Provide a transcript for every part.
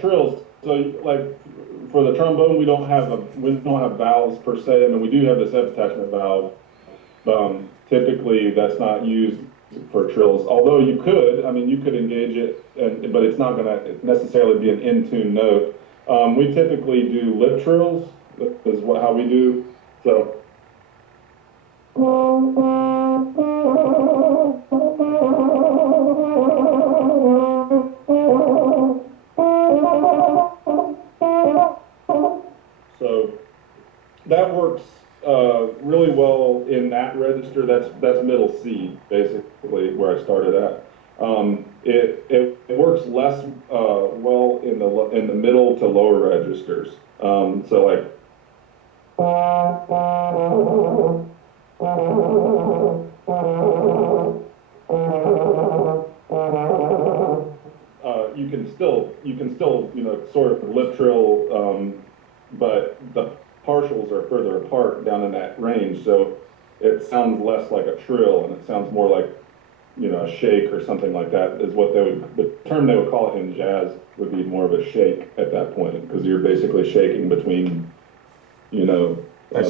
trills. So like for the trombone, we don't have valves per se. I mean, we do have this F attachment valve. Typically, that's not used for trills. Although you could, I mean, you could engage it, but it's not going to necessarily be an in-tune note. We typically do lip trills. Is how we do. So. So that works really well in that register. That's middle C, basically, where I started at. It works less well in the middle to lower registers. So like. You can still sort of lip trill, but the partials are further apart down in that range, so it sounds less like a trill and it sounds more like a shake or something like that is what the term they would call it in jazz would be more of a shake at that point, because you're basically shaking between I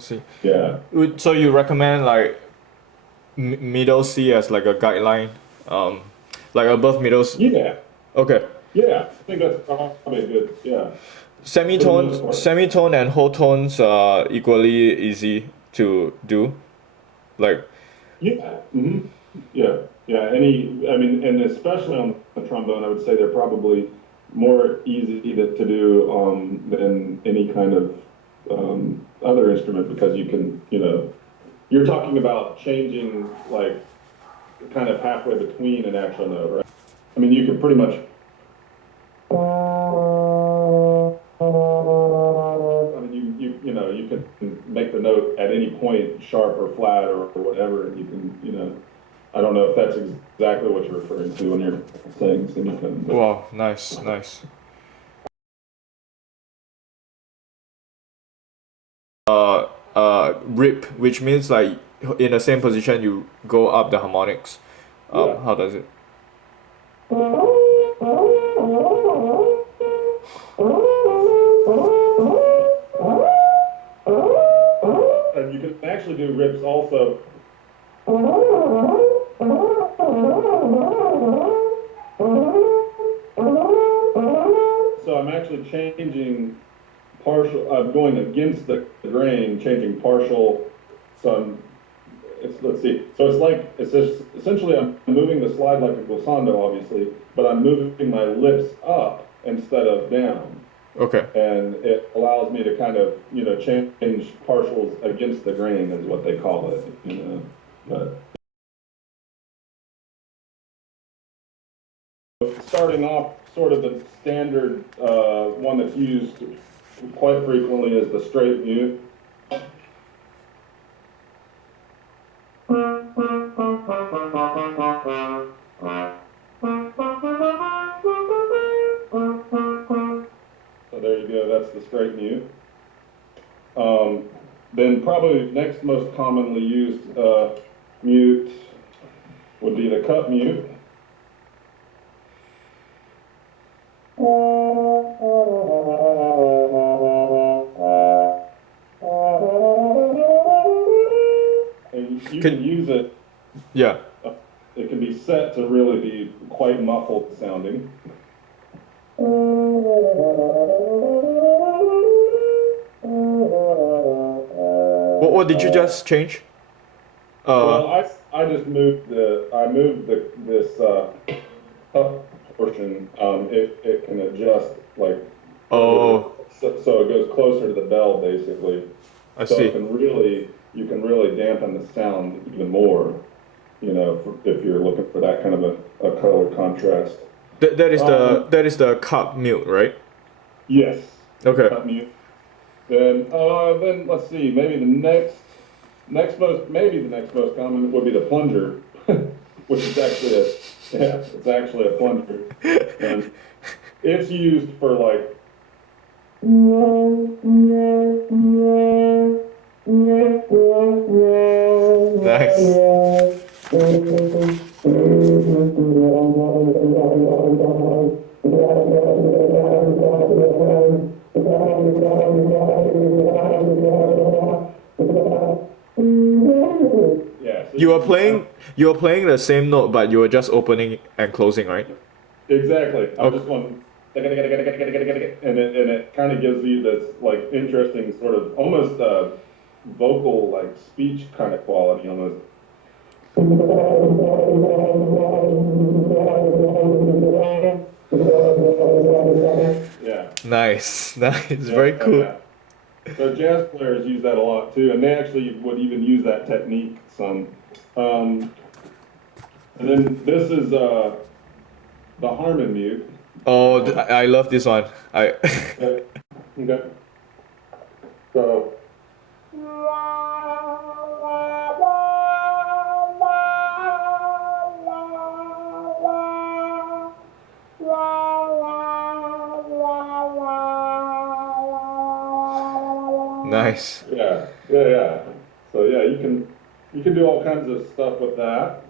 see. Yeah. So you recommend like middle C as like a guideline, like above middle C? Yeah. Okay. Yeah, I think that's probably good. Yeah. Semitone and whole tones are equally easy to do. Like. Yeah. Mm-hmm. Yeah. Yeah. I mean, and especially on the trombone, I would say they're probably more easy to do than any kind of other instrument, because you can, you're talking about changing like kind of halfway between an actual note, right? I mean, you can pretty much. I mean, you can make the note at any point sharp or flat or whatever, and you can, I don't know if that's exactly what you're referring to when you're saying semitone. Wow, nice. Rip, which means like in the same position you go up the harmonics. Yeah. How does it? And you can actually do rips also. So I'm actually changing partial. I'm going against the grain, changing partial. So let's see. So it's just essentially I'm moving the slide like a glissando, obviously, but I'm moving my lips up instead of down. Okay. And it allows me to kind of change partials against the grain is what they call it. But starting off, sort of the standard one that's used quite frequently is the straight mute. So there you go, that's the straight mute. Then probably next most commonly used mute would be the cup mute. And you can use it. Yeah. It can be set to really be quite muffled sounding. What did you just change? Well, I just moved this up portion. It can adjust like. Oh. So it goes closer to the bell basically. I see. You can really dampen the sound even more. If you're looking for that kind of a color contrast. That is the cup mute, right? Yes. Okay. Cup mute. Then let's see. Maybe the next most common would be the plunger, which is actually a plunger, and it's used for like. Nice. Yeah. So You were playing the same note, but you were just opening and closing, right? Exactly. I'm Okay. just going, and it kind of gives you this like interesting sort of almost vocal like speech kind of quality almost. Yeah. Nice, nice, Yeah, very cool. yeah. So jazz players use that a lot too, and they actually would even use that technique some. And then this is the harmon mute. Oh, I love this one. I Okay. So. Nice. Yeah. So yeah, you can do all kinds of stuff with that.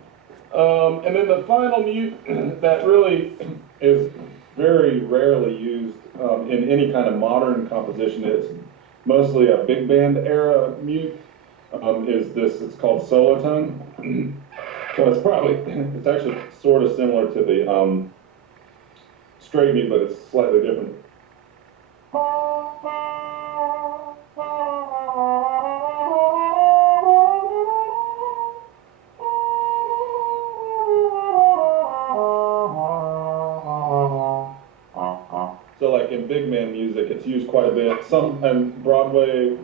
And then the final mute that really is very rarely used in any kind of modern composition. It's mostly a big band era mute. Is this? It's called solotone. So it's actually sort of similar to the straight mute, but it's slightly different. So like in big band music, it's used quite a bit. Some and Broadway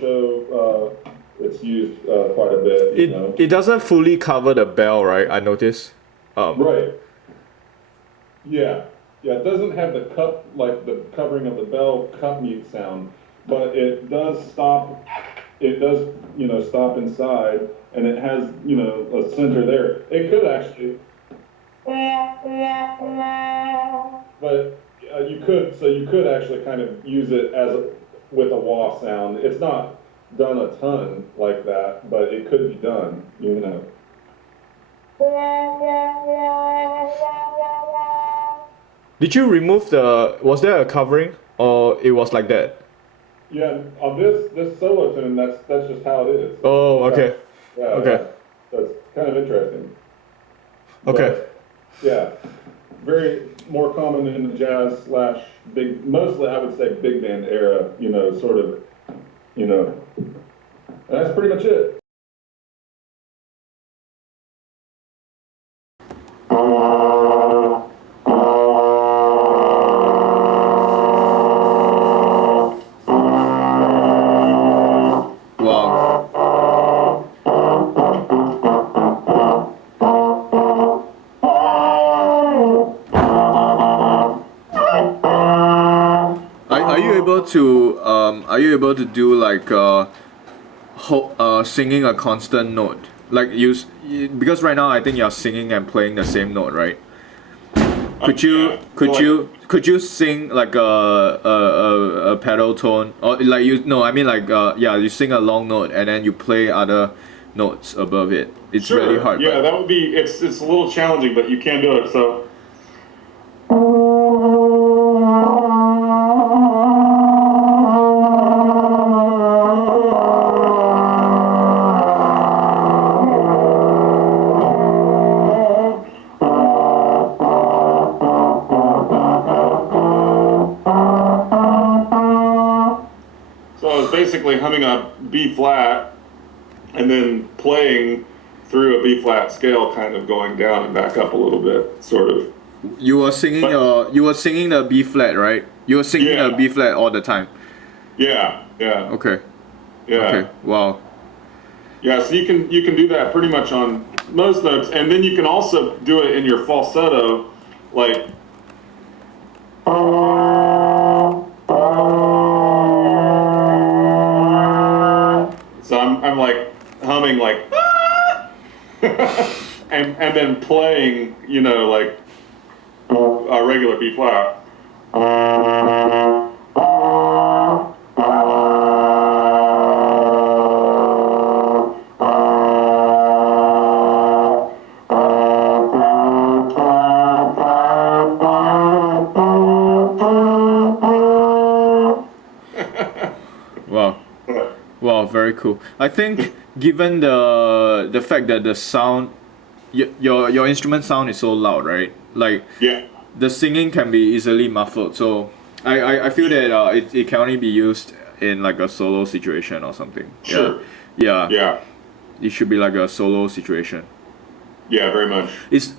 show, it's used quite a bit. You know? It doesn't fully cover the bell, right? I noticed. Right. Yeah. It doesn't have the cup like the covering of the bell cup mute sound, but it does stop. It does stop inside, and it has a center there. It could actually, but you could actually kind of use it with a wah sound. It's not done a ton like that, but it could be done. Did you remove was there a covering or it was like that? Yeah, on this solo tune, that's just how it is. Oh, okay. Yeah. Okay. That's kind of interesting. Okay. But, yeah, very more common in the jazz / big, mostly I would say big band era. Sort of, and that's pretty much it. Are you able to do like singing a constant note? Like because right now I think you're singing and playing the same note, right? Could you sing like a pedal tone or like you sing a long note and then you play other notes above it? It's sure. Really hard. Yeah, that would be it's a little challenging, but you can do it. So. Basically humming a B flat and then playing through a B flat scale, kind of going down and back up a little bit, sort of. You were singing the B flat, right? You were singing the B flat all the time. Yeah. Okay. Yeah. Okay. Wow. Yeah, so you can do that pretty much on most notes, and then you can also do it in your falsetto, like. So I'm like humming like, and then playing, like a regular B flat. Wow, very cool. I think given the fact that the sound, your instrument sound is so loud, right? Like Yeah. the singing can be easily muffled. So I feel that it can only be used in like a solo situation or something. Sure. Yeah. Yeah. It should be like a solo situation. Yeah, very much. It's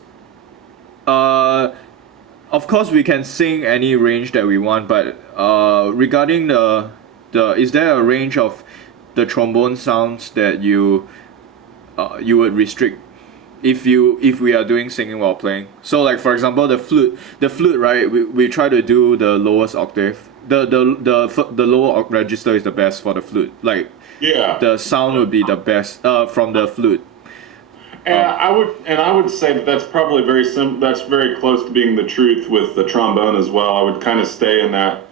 of course we can sing any range that we want, but regarding the is there a range of the trombone sounds that you would restrict if we are doing singing while playing? So like for example the flute right, we try to do the lowest octave. The lower register is the best for the flute. Like Yeah. the sound would be the best from the flute. And I would say that that's probably that's very close to being the truth with the trombone as well. I would kind of stay in that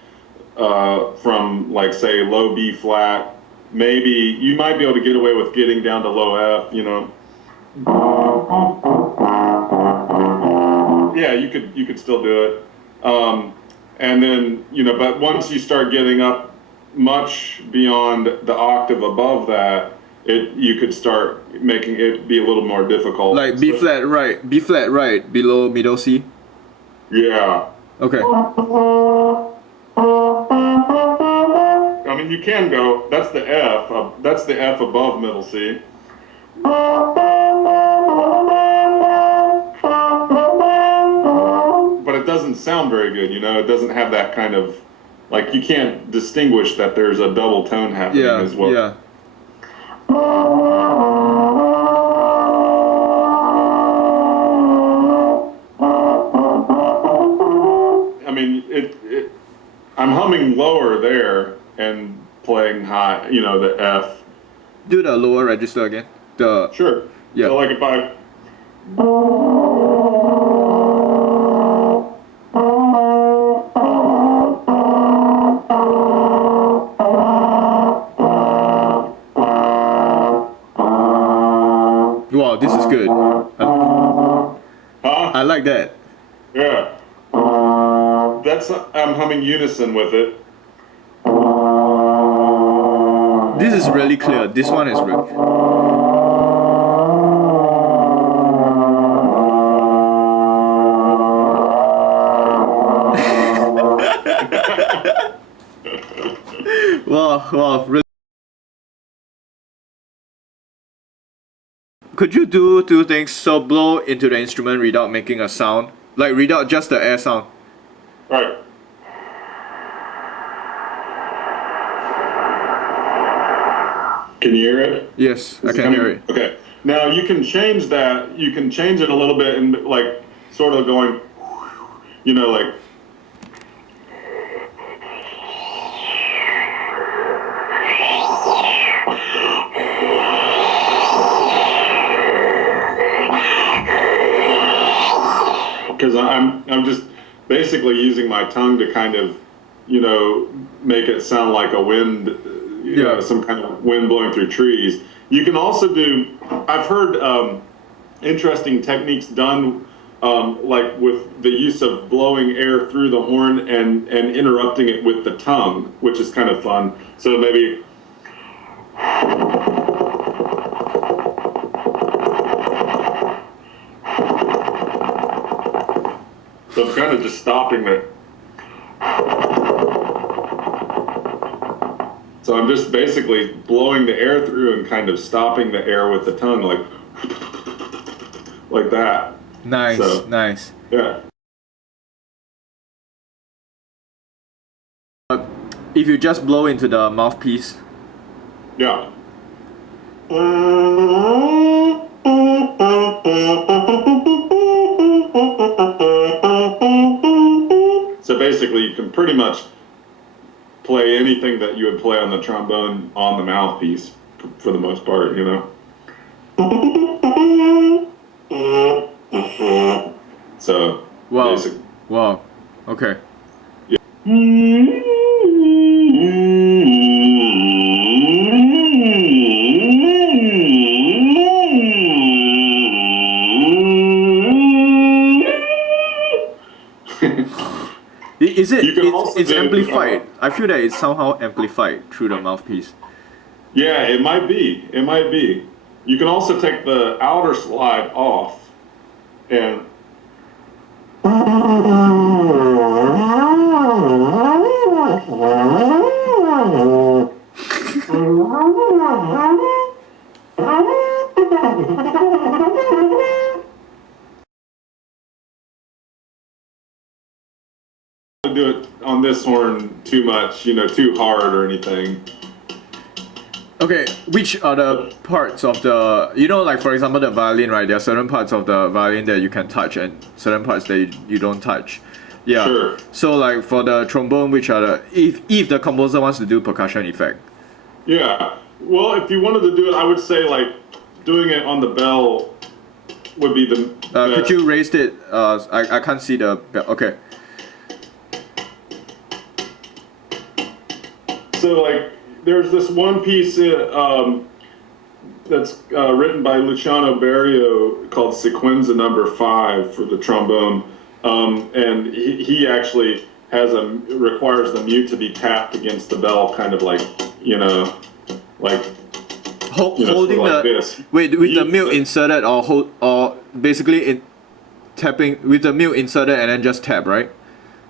from like say low B flat. Maybe you might be able to get away with getting down to low F, you know. Yeah, you could still do it. And then, you know, but once you start getting up much beyond the octave above that, you could start making it be a little more difficult. Like B flat right, below middle C. Yeah. Okay. I mean, you can go. That's the F. That's the F above middle C. But it doesn't sound very good. You know, it doesn't have that kind of like you can't distinguish that there's a double tone happening as well. Yeah. I mean, I'm humming lower there and playing high, you know, the F. Do the lower register again. Sure. Yeah. So like if I. Wow, this is good. Huh? I like that. Yeah. I'm humming unison with it. This is really clear. This one is really. Wow, really. Could you do two things? So blow into the instrument without making a sound, like without just the air sound. Right. Can you hear it? Yes, I can hear it. Okay. Now you can change that. You can change it a little bit and like sort of going, you know, like. Because I'm just basically using my tongue to kind of, you know, make it sound like a wind, you know, some kind of wind blowing through trees. You can also do, I've heard interesting techniques done like with the use of blowing air through the horn and interrupting it with the tongue, which is kind of fun. So maybe. So I'm kind of just stopping it. So I'm just basically blowing the air through and kind of stopping the air with the tongue, like that. Nice, So, nice. Yeah. If you just blow into the mouthpiece. Yeah. So basically, you can pretty much play anything that you would play on the trombone on the mouthpiece, for the most part, you know. So. Wow. Basically. Wow. Okay. Yeah. Is it? You can also It's do, amplified. I feel that it's somehow amplified through the mouthpiece. Yeah, it might be. It might be. You can also take the outer slide off and do it on this horn too much, too hard or anything. Okay, which are the parts of the, like for example the violin, right? There are certain parts of the violin that you can touch and certain parts that you don't touch. Yeah. Sure. So like for the trombone, which are the, if the composer wants to do percussion effect. Yeah. Well, if you wanted to do it, I would say like doing it on the bell would be the best. Could you raise it? I can't see the bell. Okay. So like there's this one piece that's written by Luciano Berio called Sequenza No. 5 for the trombone, and he actually requires the mute to be tapped against the bell, kind of like Holding like the this. Wait, with the mute inserted or basically tapping with the mute inserted and then just tap, right?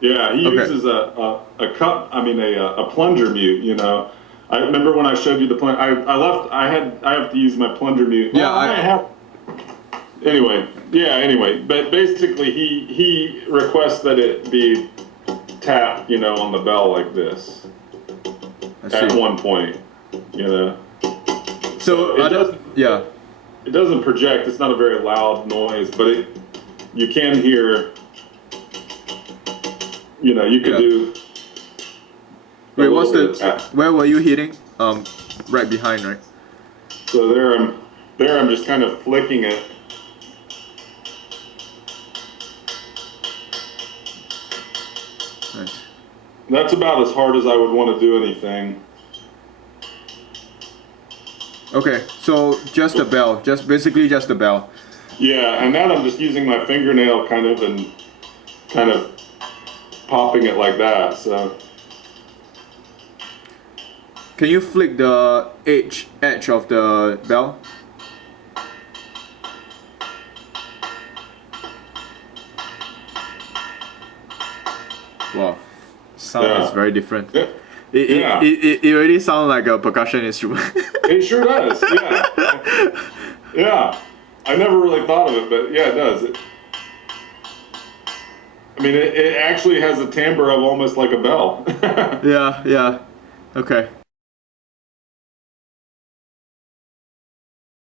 Yeah, he Okay. uses a plunger mute. I remember when I showed you the plunger. I have to use my plunger mute. Yeah, Well, Anyway, but basically he requests that it be tapped, on the bell like this at one point, So it doesn't project. It's not a very loud noise, but you can hear. You could do. Wait, where were you hitting? Right behind, right? So there I'm just kind of flicking it. Nice. That's about as hard as I would want to do anything. Okay, so just the bell, basically just the bell. Yeah, and now I'm just using my fingernail kind of popping it like that. So Can you flick the edge of the bell? Wow, sound is very different. yeah. It already sounds like a percussion instrument. It sure does. Yeah. Yeah. I never really thought of it, but yeah, it does. It actually has a timbre of almost like a bell. Yeah. Okay.